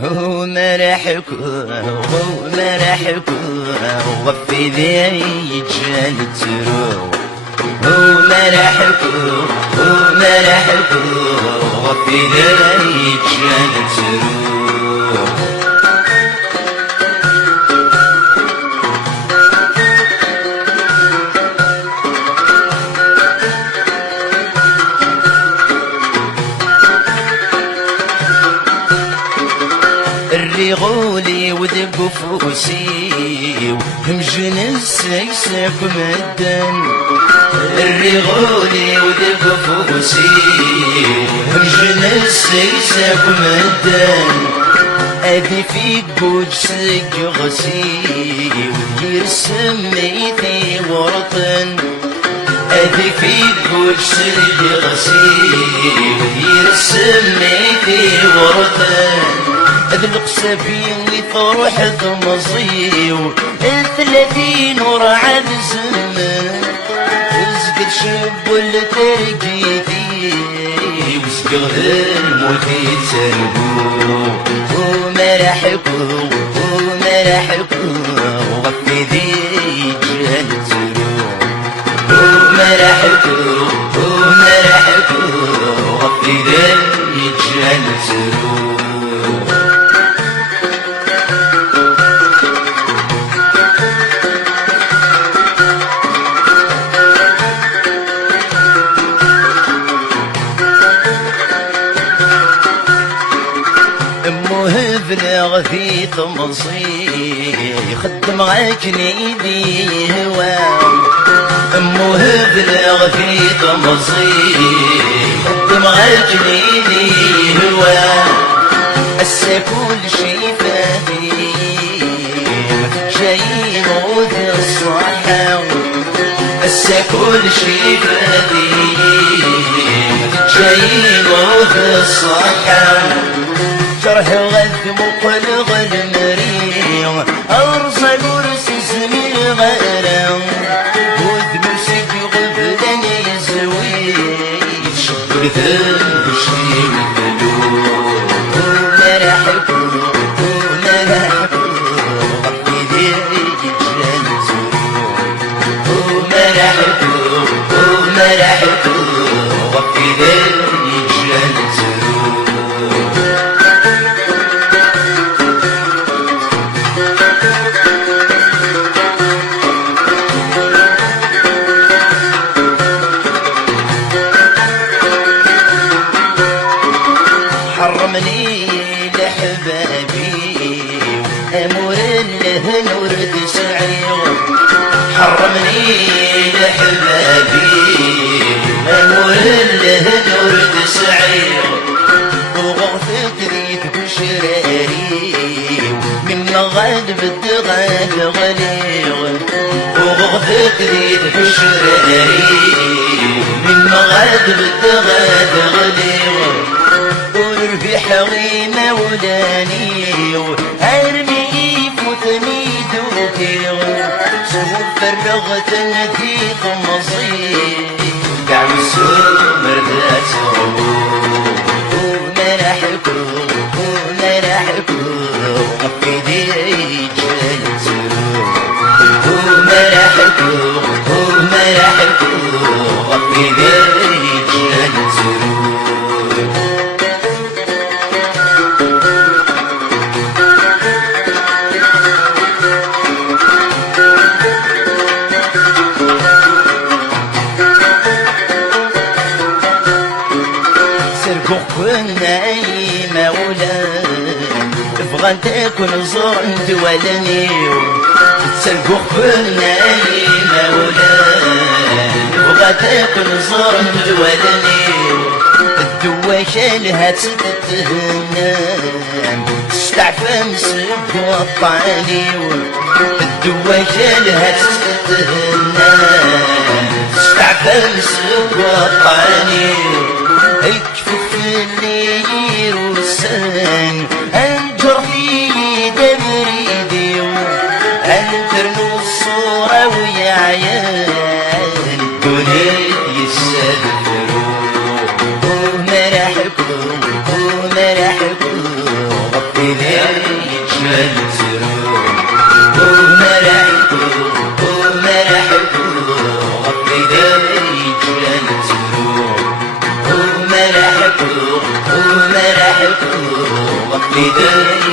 هو مرحك وفي ذي جال تروح هو مرحك وفي ذي جال تروح الرغولي ودق فوسي وهمجن السيسك مدن الرغولي ودق فوسي وهمجن السيسك مدن أبي في قدسك غسي ويرسم ميتي ورطن أبي في قدسك غسي ويرسم ميتي ورطن اذلق سبيلي فرح ضمصيو 30 ورعى الزمن رزق الشب والترقيتي وسقغ الموتي تنبو ومرحكو وغفي ذي جهل تروح ومرحكو وغفي ذي جهل تروح بلغ في تمصي خدم عجنيدي هوا امه بلغ في تمصي خدم عجنيدي هوا هسه كل شي فادي جاي موت الصحة هسه كل شي فادي جاي موت الصحة جرح غذ مقلغ المريض أرسل ورسسني الغرام وذنوسك غبلن يزوي شبر ذنب شي مدلوب ومرحكو غطي ذي جلال زروب ومرحكو غطي ذي جلال زروب حرمني لحبابي أمور له نورد سعير حرمني لحبابي أمور له نورد سعير وغرفت ريت بشراري من غاد بالدغال غليغ وغرفت ريت بشراري من غاد بالدغال غليغ في حويمة ولاني وارمي فوتني دوكي سوف فرغت التي قمصي قاع السمر ذات ومرحكو غفي ذي جال تروح ومرحكو غفي ذي جال تروح كنا اي مولان بغا تكون زرنت ولني تسلقو كنا اي مولان بغا تكون زرنت ولني الدواشه لها تتهنان تستعفى مسب وطالي الدواشه لها تتهنان تستعفى مسب وطالي اكفف الليل والسان انجر في دبريدي انترنو الصورة ويا عيال الدنيا يسافروا ومرحكم غطي جلال تروح ومرحبا ومرحبا غطي داري جلال تروح ومرحبا ومرحبا غطي داري